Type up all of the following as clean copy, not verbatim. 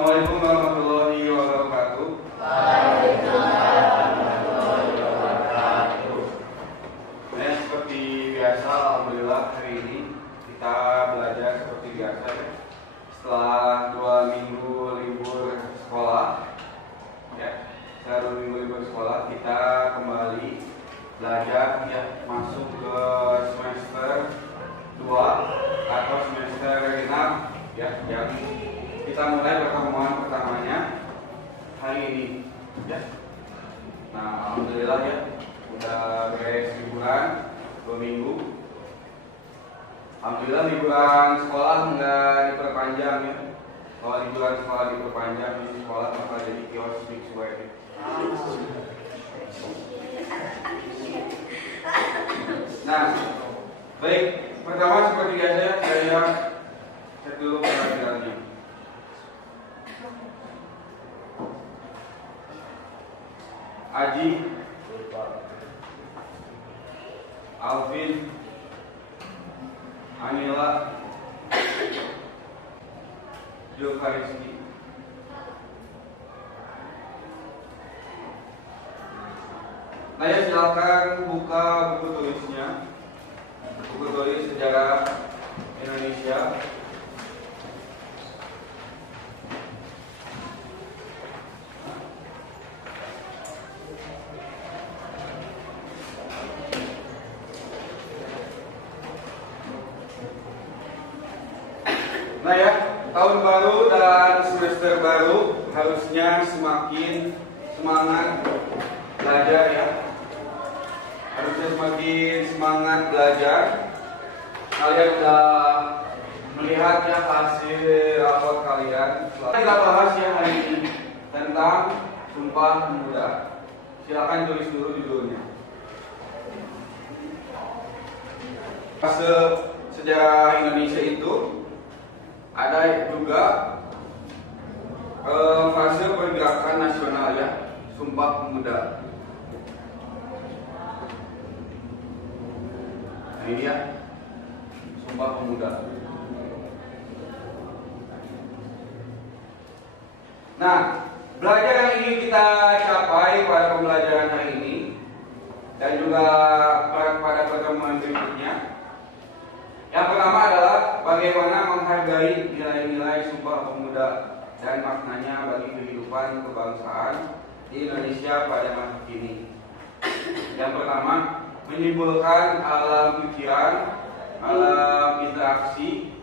Assalamualaikum warahmatullahi wabarakatuh. Waalaikumsalam warahmatullahi wabarakatuh. Nah, seperti biasa, alhamdulillah hari ini kita belajar seperti biasa ya. Setelah 2 minggu libur sekolah, ya, setelah 2 minggu libur sekolah kita kembali belajar ya, masuk ke semester 2 atau semester genap ya, yang kita mulai pertemuan pertamanya hari ini ya. Nah, alhamdulillah ya, udah beres liburan 2 minggu. Alhamdulillah liburan sekolah nggak diperpanjang ya. Kalau liburan sekolah diperpanjang, ini sekolah bakal jadi kios mix web. Nah, baik, pertama seperti biasa ya, saya cek dulu pelajarannya. Aji, Alvin, Anila, Jokariski. Nah, silakan buka buku tulisnya, buku tulis sejarah Indonesia. Nah ya, tahun baru dan semester baru harusnya semakin semangat belajar ya. Harusnya semakin semangat belajar. Kalian sudah melihat ya hasil rapor kalian. Kita bahas ya hari ini tentang Sumpah Pemuda. Silakan tulis dulu judulnya. Fase sejarah Indonesia itu ada juga fase pergerakan nasional ya, Sumpah Pemuda. Nah, ini ya, Sumpah Pemuda. Nah, belajar yang ingin kita capai pada pembelajaran hari ini dan juga pada pertemuan berikutnya. Yang pertama adalah bagaimana menghargai nilai-nilai Sumpah Pemuda dan maknanya bagi kehidupan kebangsaan di Indonesia pada masa kini. Yang pertama, menimbulkan alam pikiran, alam interaksi,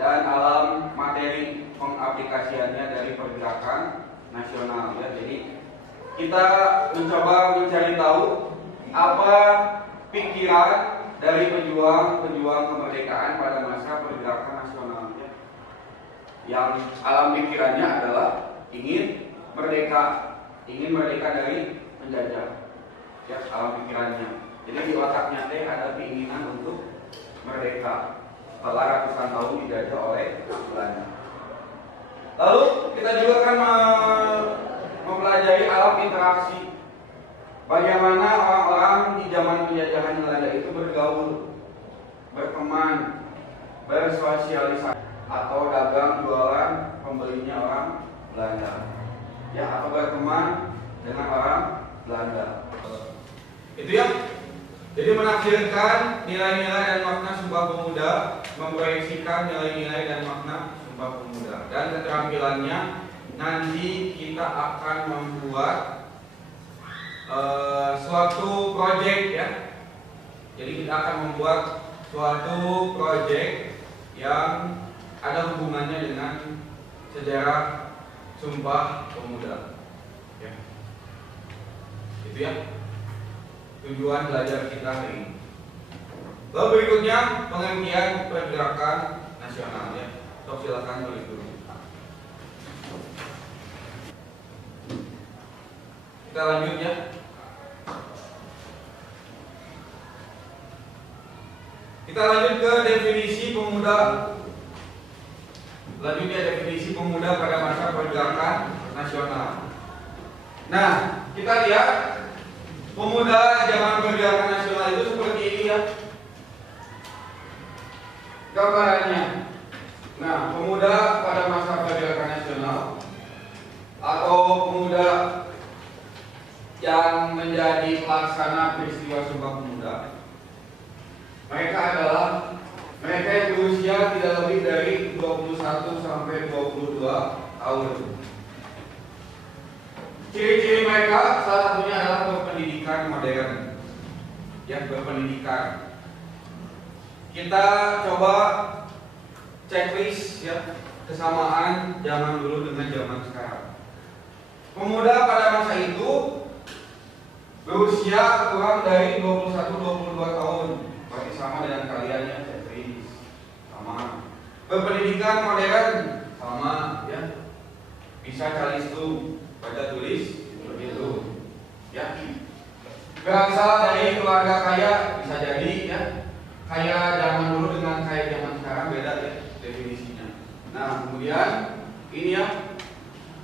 dan alam materi pengaplikasiannya dari pergerakan nasional ya. Jadi kita mencoba mencari tahu apa pikiran dari pejuang-pejuang kemerdekaan pada masa pergerakan nasional ya. Yang alam pikirannya adalah ingin merdeka dari penjajah ya, alam pikirannya. Jadi di otaknya teh ada keinginan untuk merdeka setelah ratusan tahun dijajah oleh Belanda. Lalu kita juga akan mempelajari alam interaksi. Bagaimana orang-orang di zaman penjajahan Belanda itu bergaul, berteman, bersosialisasi atau dagang jualan pembelinya orang Belanda, ya, atau berteman dengan orang Belanda. Itu ya. Jadi menafsirkan nilai-nilai dan makna Sumpah Pemuda, memproyeksikan nilai-nilai dan makna Sumpah Pemuda, dan keterampilannya nanti kita akan membuat suatu proyek ya. Jadi kita akan membuat suatu proyek yang ada hubungannya dengan sejarah Sumpah Pemuda ya. Itu ya tujuan belajar kita hari ini. Lalu berikutnya pengertian pergerakan nasional ya. Sok silakan tulis dulu. Kita lanjut ya. Kita lanjut ke definisi pemuda. Lanjutnya definisi pemuda pada masa pergerakan nasional. Nah, kita lihat pemuda zaman pergerakan nasional itu seperti ini ya gambarannya. Nah, pemuda pada masa pergerakan nasional menjadi pelaksana peristiwa Sumpah Pemuda. Mereka adalah mereka yang berusia tidak lebih dari 21 sampai 22 tahun. Ciri-ciri mereka salah satunya adalah berpendidikan modern. Yang berpendidikan. Kita coba checklist ya kesamaan zaman dulu dengan zaman sekarang. Pemuda pada masa itu berusia kurang dari 21-22 tahun. Berarti sama dengan kalian ya, checklist sama. Berpendidikan modern sama ya. Bisa calistung, baca tulis begitu ya. Berasal dari keluarga kaya bisa jadi ya. Kaya zaman dulu dengan kaya zaman sekarang beda ya definisinya. Nah kemudian ini ya,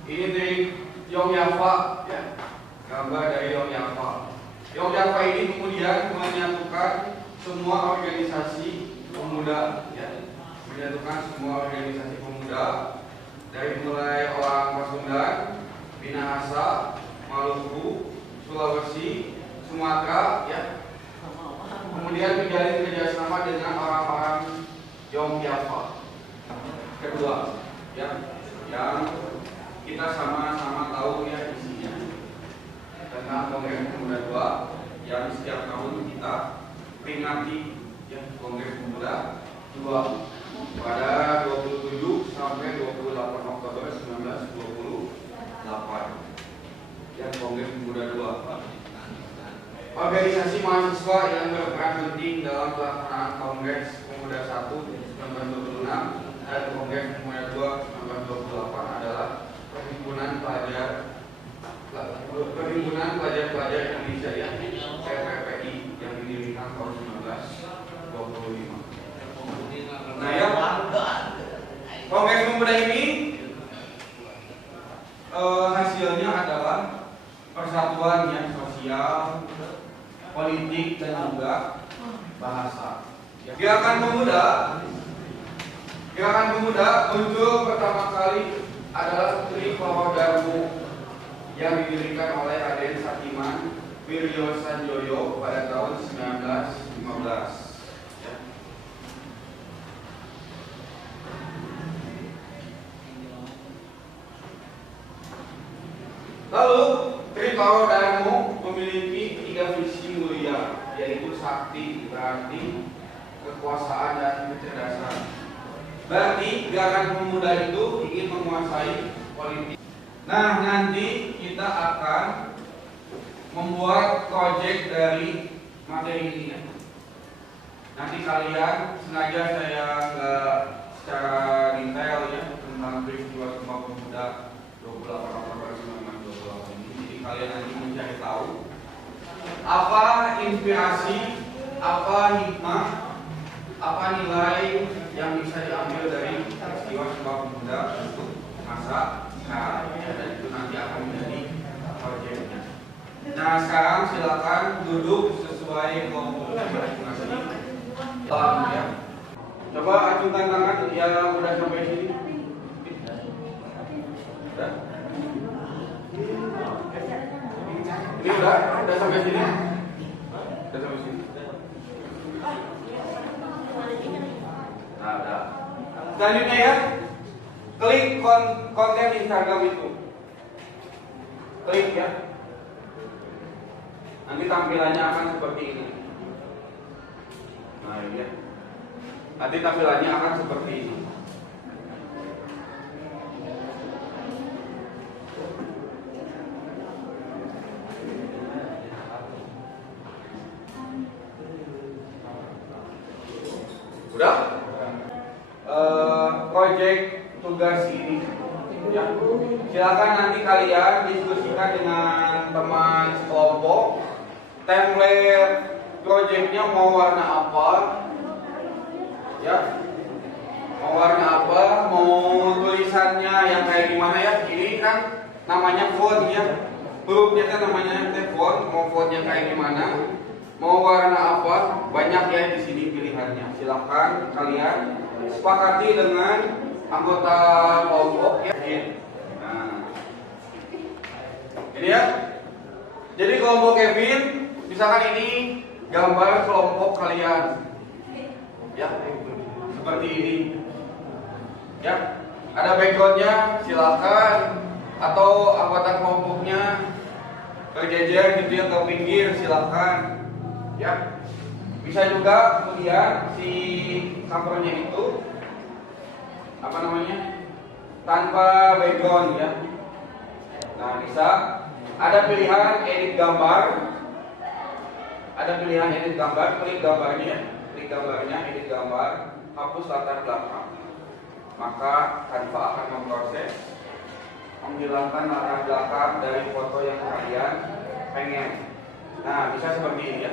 ini dari Yogyakarta ya, gambar dari Yogyakarta. Yogyakarta ini kemudian menyatukan semua organisasi pemuda ya, menyatukan semua organisasi pemuda dari mulai orang Pasundan, Minahasa, Maluku, Sulawesi, Sumatera ya. Kemudian menjalin kerjasama dengan orang-orang Yogyakarta. Kedua, ya, yang kita sama-sama tahu ya isinya tentang Kongres Pemuda 2 yang setiap tahun kita peringati ya Kongres Pemuda 2 pada 27 sampai 28 Oktober 1928 ya Kongres Pemuda 2. Organisasi mahasiswa yang berperan penting dalam pelaksanaan Kongres Pemuda 1 1926 dan Kongres Pemuda 2 1928 adalah Perhimpunan Pelajar-Pelajar Indonesia ya, PPPI yang didirikan tahun 1925. Nah ya, Kongres Pemuda ini hasilnya adalah persatuan yang sosial, politik dan juga bahasa. Gerakan pemuda muncul pertama kali adalah Trikoro Darmo yang didirikan oleh Raden Satiman Wiryo Sanjoyo pada tahun 1915. Lalu Trikoro Darmo memiliki 3 visi mulia, yaitu sakti berarti kekuasaan dan kecerdasan. Berarti gerakan pemuda itu ingin menguasai politik. Nah, nanti kita akan membuat proyek dari materi ini. Nanti kalian sengaja saya nggak secara detail ya tentang peristiwa Sumpah Pemuda 28 Oktober 1928 ini. Jadi kalian nanti mencari tahu apa inspirasi, apa hikmah, apa nilai yang bisa diambil dari peristiwa Sumpah Pemuda untuk masa sekarang ya, dan itu nanti akan menjadi proyeknya. Nah sekarang silakan duduk sesuai kelompok masing-masing. Ya. Coba acungkan tangan yang udah sampai sini. Udah? Ini udah sampai sini? Udah sampai sini? Nah, udah. Selanjutnya ya, klik konten Instagram itu. Klik ya. Nanti tampilannya akan seperti ini. Nah, ini ya. Nanti tampilannya akan seperti ini. Udah? Proyek tugas ini ya. Silakan nanti kalian diskusikan dengan teman sekelompok. Template proyeknya mau warna apa? Ya. Mau warna apa? Mau tulisannya yang kayak gimana ya? Ini kan namanya font ya. Hurufnya kan namanya font. Mau fontnya kayak gimana? Mau warna apa? Banyak ya di sini pilihannya. Silakan kalian sepakati dengan anggota kelompok ya. Nah, ini ya. Jadi kelompok Kevin, misalkan ini gambar kelompok kalian, ya, seperti ini, ya. Ada backgroundnya, silakan. Atau anggota kelompoknya berjejer gitu ya ke pinggir, silakan, ya. Bisa juga kemudian si covernya itu apa namanya tanpa background ya. Nah bisa ada pilihan edit gambar, klik gambarnya, edit gambar, hapus latar belakang. Maka Canva akan memproses menghilangkan latar belakang dari foto yang kalian pengen. Nah bisa seperti ini ya.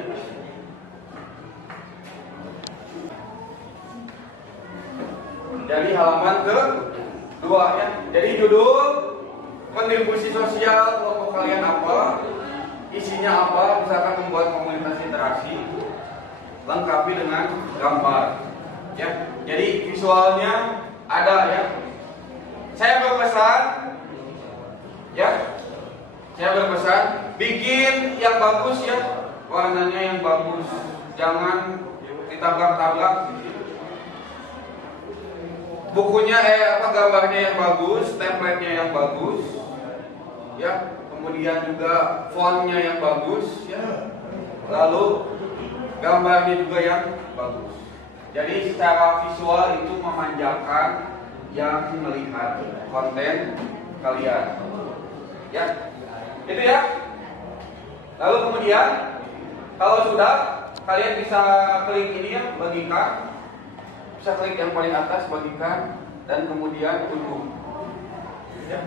Jadi halaman ke-2 ya. Jadi judul kontribusi sosial kelompok kalian apa, isinya apa, misalkan membuat komunitas interaksi, lengkapi dengan gambar ya. Jadi visualnya ada ya. Saya berpesan bikin yang bagus ya, warnanya yang bagus, jangan ditabrak-tabrak. Bukunya gambarnya yang bagus, template-nya yang bagus, ya. Kemudian juga fontnya yang bagus, ya. Lalu gambarnya juga yang bagus. Jadi secara visual itu memanjakan yang melihat konten kalian, ya. Itu ya. Lalu kemudian kalau sudah, kalian bisa klik ini ya, bagikan. Bisa klik yang paling atas, bagikan, dan kemudian unduh ya.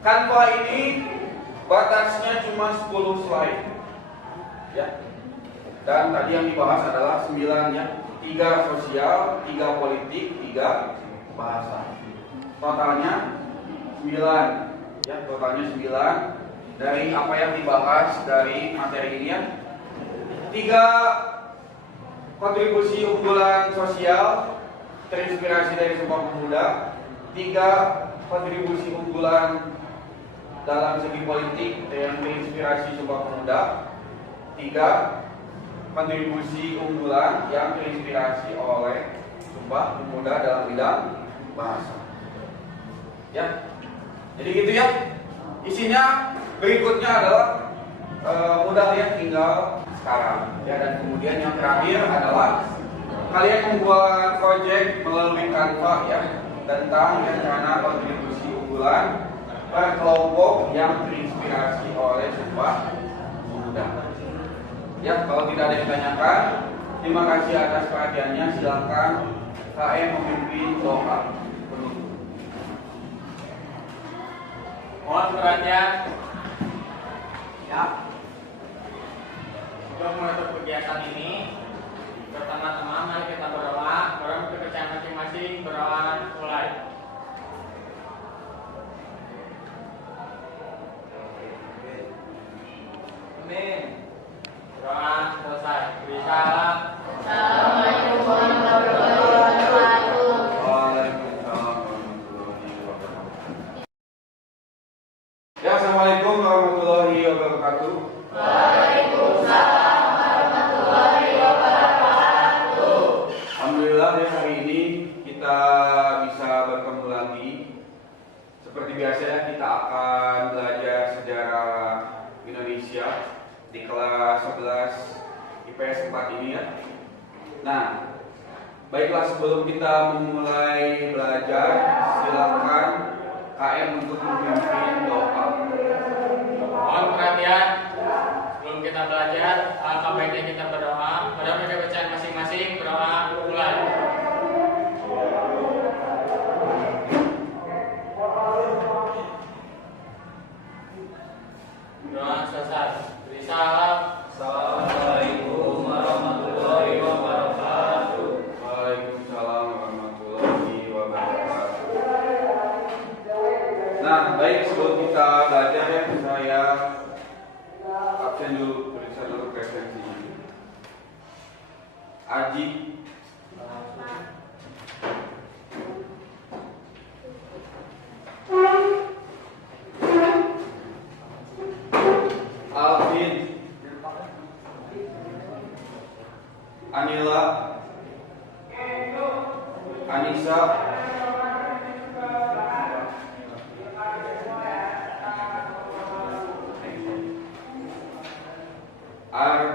Canva ini batasnya cuma 10 slide ya. Dan tadi yang dibahas adalah 9 ya. 3 sosial, 3 politik, 3 bahasa. Totalnya 9 ya, totalnya 9 dari apa yang dibahas dari materi ini ya. 3 kontribusi unggulan sosial terinspirasi dari Sumpah Pemuda, 3 kontribusi unggulan dalam segi politik yang terinspirasi Sumpah Pemuda, 3 kontribusi unggulan yang terinspirasi oleh Sumpah Pemuda dalam bidang bahasa. Ya, jadi gitu ya. Isinya berikutnya adalah mudah ya, tinggal sekarang. Ya, dan kemudian yang terakhir adalah kalian membuat project melalui Canva ya tentang rencana kontribusi unggulan per kelompok yang terinspirasi oleh Sumpah Pemuda. Ya, kalau tidak ada yang ditanyakan, terima kasih atas perhatiannya. Silakan KM memimpin doa penutup. Mohon perhatian. Ya. Untuk menutup kegiatan ini, pertama-tama mari kita berdoa. Orang kepercayaan masing-masing, berdoa mulai. Amin. Doa selesai. Beri salam. Assalamualaikum warahmatullahi wabarakatuh. Waalaikumsalam warahmatullahi wabarakatuh. Ya, assalamualaikum warahmatullahi wabarakatuh. Waalaikumsalam warahmatullahi wabarakatuh. Alhamdulillah ya, hari ini kita bisa bertemu lagi. Seperti biasa ya, kita akan belajar sejarah Indonesia di kelas 11 IPS 4 ini ya. Nah, baiklah, sebelum kita memulai belajar, silakan KM untuk memimpin doa. Mohon perhatian. Sebelum kita belajar, alangkah baiknya kita berdoa. Pada kepercayaan masing-masing, berdoa mulai. Doa selesai. Beri salam. Assalamualaikum warahmatullahi wabarakatuh. Waalaikumsalam warahmatullahi wabarakatuh. Nah, baik, sebelum kita belajar ya, saya absen dulu, periksa dulu presensi. Aji, Alvin,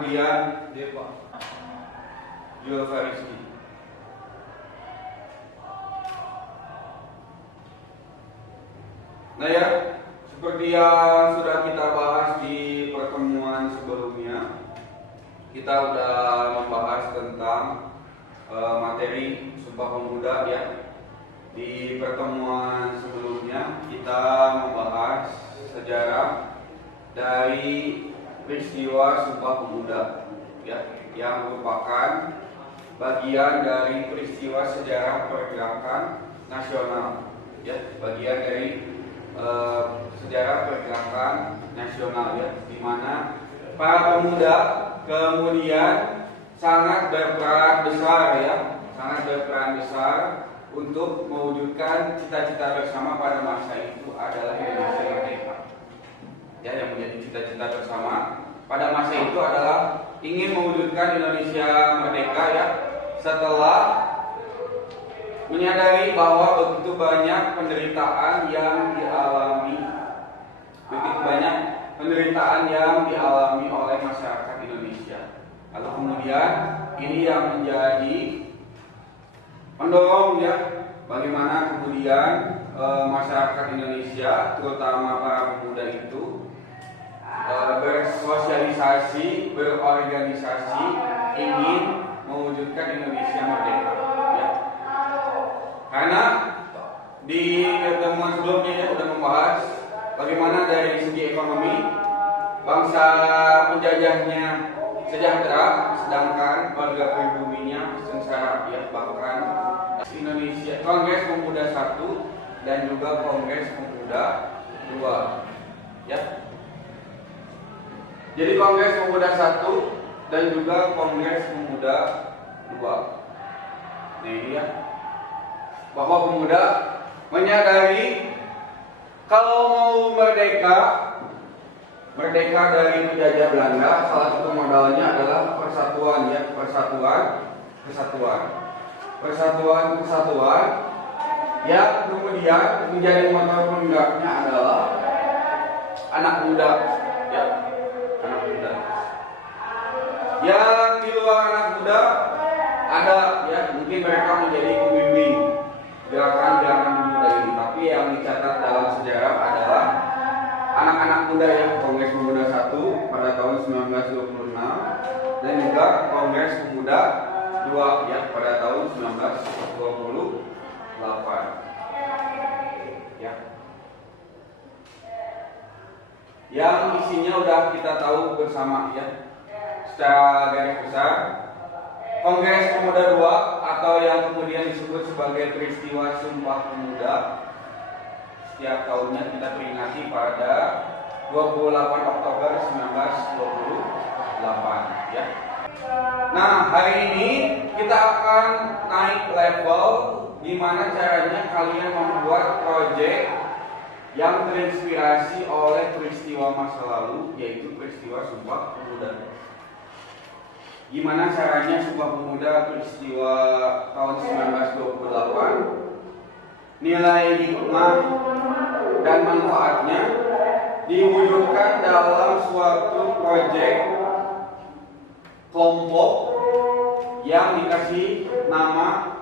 kemudian Julfa Rizky. Nah ya, seperti yang sudah kita bahas di pertemuan sebelumnya, kita sudah membahas tentang materi Sumpah Pemuda ya. Di pertemuan sebelumnya kita membahas sejarah dari peristiwa Sumpah Pemuda ya, yang merupakan bagian dari peristiwa sejarah pergerakan nasional ya, bagian dari sejarah pergerakan nasional ya, di mana para pemuda kemudian sangat berperan besar ya, sangat berperan besar untuk mewujudkan cita-cita bersama pada masa itu adalah Indonesia merdeka. Ya, yang menjadi cita-cita bersama pada masa itu adalah ingin mewujudkan Indonesia merdeka ya, setelah menyadari bahwa begitu banyak penderitaan yang dialami oleh masyarakat Indonesia. Lalu kemudian ini yang menjadi pendorong ya, bagaimana kemudian masyarakat Indonesia, terutama para pemuda itu bersosialisasi, berorganisasi ingin mewujudkan Indonesia merdeka ya. Karena di pertemuan sebelumnya ya sudah membahas bagaimana dari segi ekonomi bangsa penjajahnya sejahtera, sedangkan warga pribuminya sengsara ya. Bahkan Indonesia Kongres Pemuda 1 dan juga Kongres Pemuda 2 ya. Jadi Kongres Pemuda 1 dan juga Kongres Pemuda 2. Nah ini ya, bahwa pemuda menyadari kalau mau merdeka dari penjajah Belanda, salah satu modalnya adalah persatuan ya, persatuan yang kemudian menjadi motor penggaknya adalah anak muda ya, anak muda. Yang di luar anak muda ada ya, mungkin mereka menjadi pembimbing gerakan-gerakan pemuda ini, tapi yang dicatat dalam sejarah adalah anak-anak muda ya, Kongres Pemuda 1 pada tahun 1926 dan juga Kongres Pemuda 2 ya pada tahun 1928 ya. Yang isinya udah kita tahu bersama ya, secara garis besar. Kongres Pemuda 2 atau yang kemudian disebut sebagai peristiwa Sumpah Pemuda, setiap tahunnya kita peringati pada 28 Oktober 1928 ya. Nah, hari ini kita akan naik level gimana caranya kalian membuat proyek yang terinspirasi oleh peristiwa masa lalu, yaitu peristiwa Sumpah Pemuda. Gimana caranya Sumpah Pemuda peristiwa tahun 1928, nilai hikmah dan manfaatnya diwujudkan dalam suatu proyek kelompok yang dikasih nama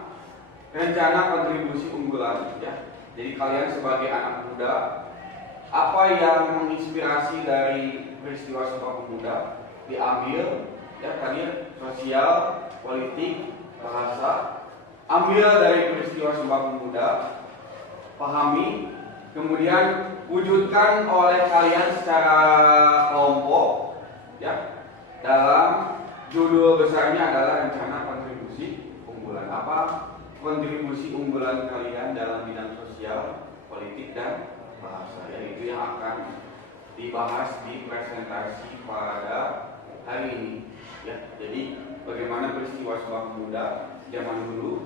rencana kontribusi unggulan ya. Jadi kalian sebagai anak muda, apa yang menginspirasi dari peristiwa Sumpah Pemuda diambil ya, kalian sosial, politik, bahasa, ambil dari peristiwa Sumpah Pemuda, pahami, kemudian wujudkan oleh kalian secara kelompok ya. Dalam judul besarnya adalah rencana kontribusi unggulan. Apa kontribusi unggulan kalian dalam bidang sosial, politik, dan bahasa ya, itu yang akan dibahas di presentasi pada hari ini ya. Jadi bagaimana peristiwa Sumpah Pemuda zaman dulu,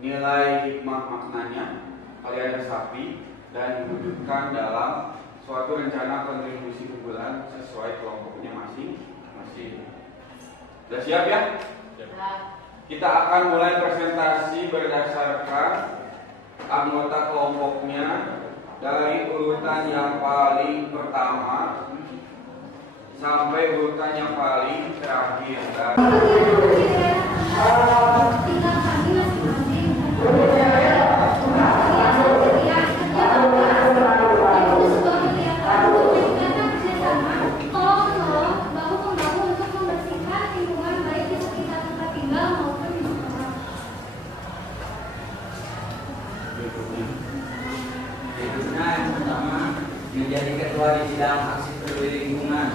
nilai hikmah maknanya kalian resapi dan diwujudkan dalam suatu rencana kontribusi unggulan sesuai kelompoknya masing-masing. Sudah siap ya? Kita akan mulai presentasi berdasarkan anggota kelompoknya dari urutan yang paling pertama sampai urutan yang paling terakhir. Berikutnya yang pertama, menjadi ketua di bidang aksi peduli lingkungan.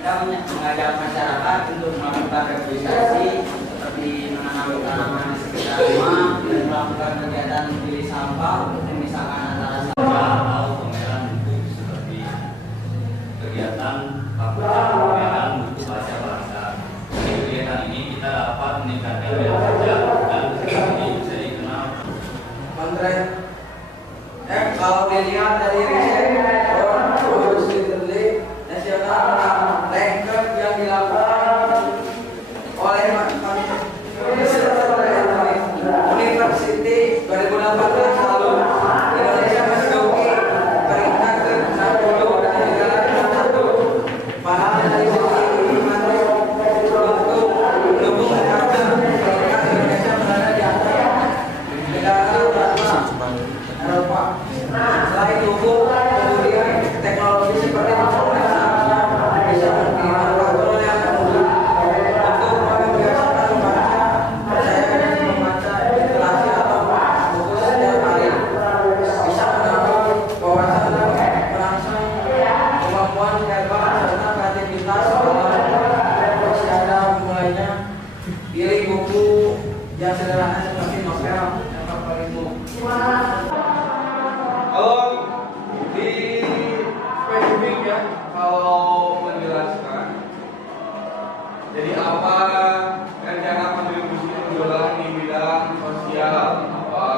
Kita mengajak masyarakat untuk melakukan revitalisasi seperti menanam tanaman di sekitar rumah dan melakukan kegiatan pilih sampah untuk memisahkan antara sampah atau pameran buku seperti kegiatan pameran buku baca bahasa. Dari kegiatan ini kita dapat meningkatkan minat baca dan ini bisa dikenal kontrak. Kalau dilihat dari riset World Literally National Ranker yang dilakukan oleh University 2018 lalu, Indonesia menduduki peringkat ke-60 dari negara ke-1. Padahal dari segi materi untuk mendukung harga peringkat Indonesia berada di atas negara Eropa. Selain itu, kemudian teknologi seperti pemrograman bisa menerima faktor yang mudah untuk membiasakan membaca, percaya dan membaca literasi atau buku setiap hari. Bisa menambah wawasan dan merangsang kemampuan verbal serta kreativitas masih ada mulainya. Pilih buku yang sederhana seperti novel yang favoritmu. Kalau di spesifik ya, kalau menjelaskan, jadi apa rencana kontribusi unggulan di bidang sosial apa?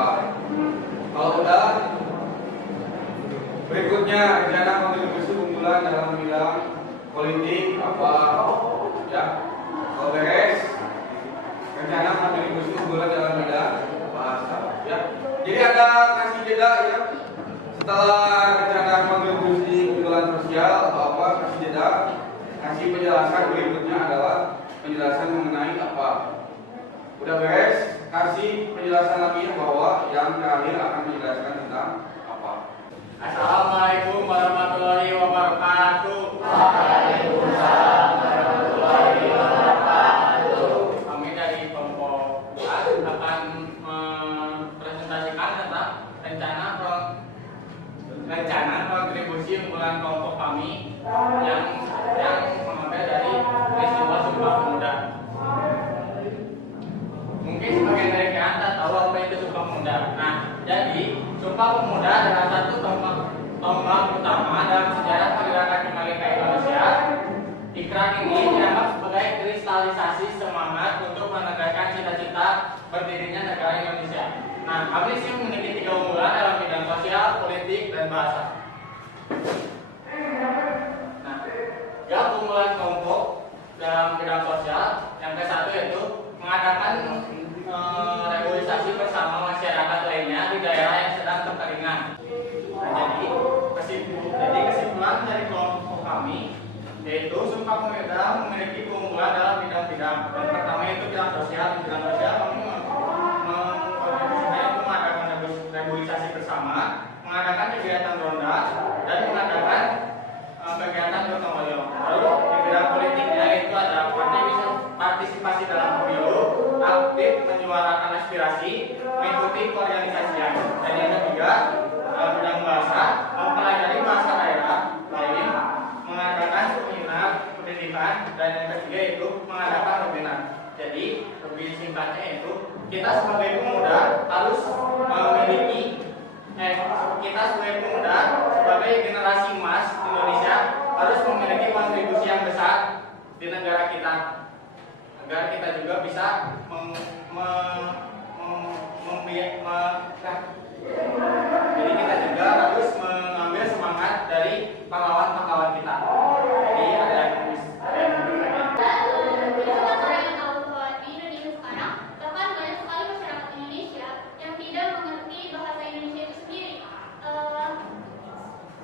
Kalau udah, berikutnya rencana kontribusi unggulan dalam bidang politik apa? Ya, kalau beres, rencana kontribusi unggulan dalam bidang bahasa. Ya, jadi ada kasih jeda ya. Setelah rencana kontribusi unggulan sosial apa kasih jeda, kasih penjelasan berikutnya adalah penjelasan mengenai apa. Udah beres, kasih penjelasan lagi bahwa yang terakhir akan menjelaskan tentang apa. Assalamualaikum warahmatullahi wabarakatuh. Waalaikumsalam warahmatullahi wabarakatuh. Kami dari kelompok akan mempresentasikan tentang rencana kontribusi unggulan kelompok kami yang mengambil dari peristiwa Sumpah Pemuda. Mungkin sebagian dari kalian tak tahu apa itu Sumpah Pemuda. Nah, jadi Sumpah Pemuda adalah satu tombak utama dalam sejarah pergerakan kemerdekaan Indonesia. Ikrar ini dianggap sebagai kristalisasi semangat untuk menegakkan cita-cita berdirinya negara Indonesia. Nah, kami sih memiliki 3 unggulan dalam bidang sosial, politik, dan bahasa. Nah, 3 unggulan kelompok dalam bidang sosial, yang ke-1 yaitu mengadakan reboisasi bersama masyarakat lainnya di daerah yang sedang kekeringan. Nah, jadi kesimpulan dari kelompok kami yaitu Sumpah Pemuda memiliki keunggulan dalam bidang-bidang. Yang pertama itu bidang sosial. Di bidang sosial kami mengkontribusikan untuk mengadakan reboisasi bersama, mengadakan kegiatan ronda, dan mengadakan kegiatan gotong royong. Lalu di bidang politiknya itu ada partisipasi dalam pemilu, aktif menyuarakan aspirasi, mengikuti keorganisasian. Dan yang ketiga, dalam bidang bahasa, mempelajari bahasa daerah lain, mengadakan seminar pendidikan, dan yang ketiga itu mengadakan webinar. Jadi lebih singkatnya itu kita sebagai pemuda harus memiliki kita sebagai pemuda sebagai generasi emas Indonesia harus memiliki kontribusi yang besar di negara kita agar kita juga bisa jadi kita juga harus mengambil semangat dari pahlawan-pahlawan kita. Jadi ada yang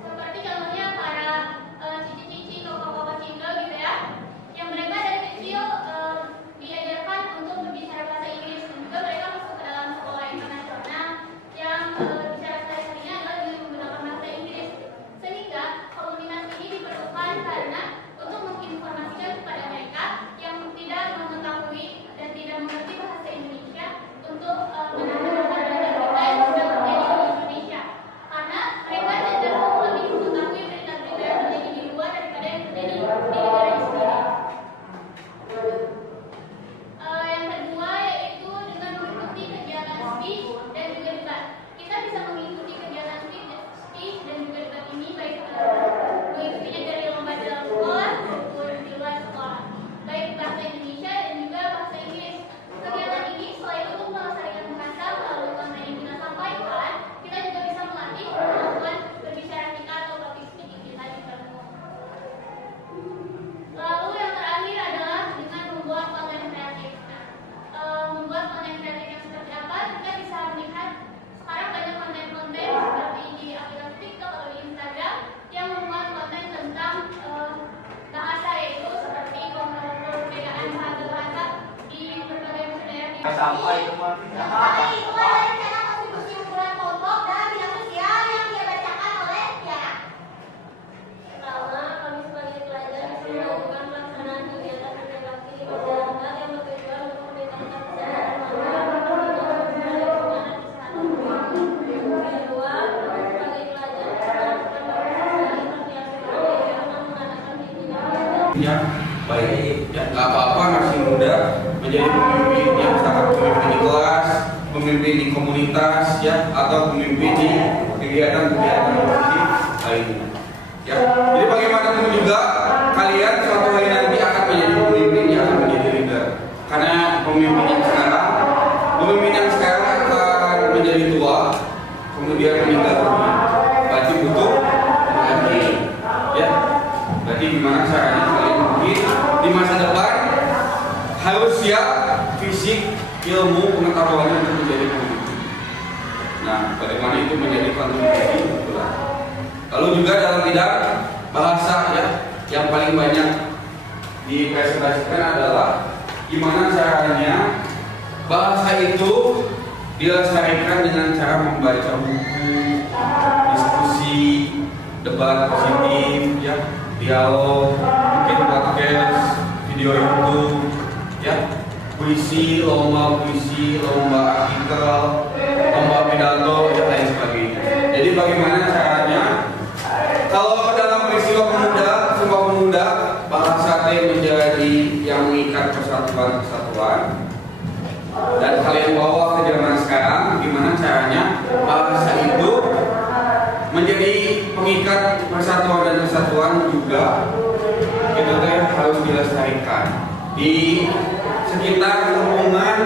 seperti contohnya para cici-cici, koko-koko sampai teman. Tapi itu adalah rencana konstitusi ukuran kelompok dan bidang sosial yang dia bacakan oleh Tiara. Pertama, kami sebagai pelajar bisa melakukan pelaksanaan kegiatan interaksi di masyarakat yang bertujuan untuk meningkatkan kesadaran warga tentang lingkungan dan kesehatan. Kedua, kami sebagai pelajar bisa melakukan partisipasi seperti aspirasi yang mengadakan bimbingan. Ya, baik. Ya, nggak apa-apa masih muda menjadi pemimpin yang sangat pemimpin di kelas, pemimpin di komunitas, ya, atau pemimpin di kegiatan-kegiatan politik lainnya. Ya, jadi bagaimanapun juga kalian suatu hari nanti akan menjadi pemimpin yang akan menjadi leader. Karena pemimpin yang sekarang akan menjadi tua, kemudian meninggal dunia. Berarti butuh pengganti. Ya, berarti gimana caranya kalian mungkin di masa depan harus siap fisik, ilmu, pengetahuannya untuk menjadi pemimpin. Nah, bagaimana itu menjadi kontribusi itulah. Lalu juga dalam bidang bahasa, ya, yang paling banyak dipresentasikan adalah gimana caranya bahasa itu dilestarikan dengan cara membaca buku, diskusi, debat positif, ya, dialog, mungkin podcast, video YouTube, ya, puisi, lomba artikel, lomba pidato, dan lain sebagainya. Jadi bagaimana caranya kalau dalam peristiwa Sumpah Pemuda bahasa menjadi yang mengikat kesatuan dan kalian bawa ke zaman sekarang, gimana caranya bahasa itu menjadi pengikat persatuan dan kesatuan juga itu harus dilestarikan di sekitar lingkungan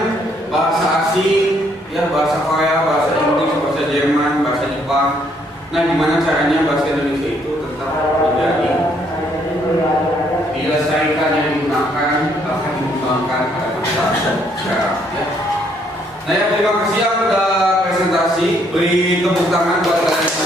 bahasa asing, ya, bahasa Korea, bahasa Inggris, bahasa Jerman, bahasa Jepang. Nah, gimana caranya bahasa Indonesia itu tetap menjadi dilestarikan, yang digunakan, bahkan dikembangkan pada masa sekarang, ya. Nah, ya, terima kasih yang sudah presentasi. Beri tepuk tangan buat kalian.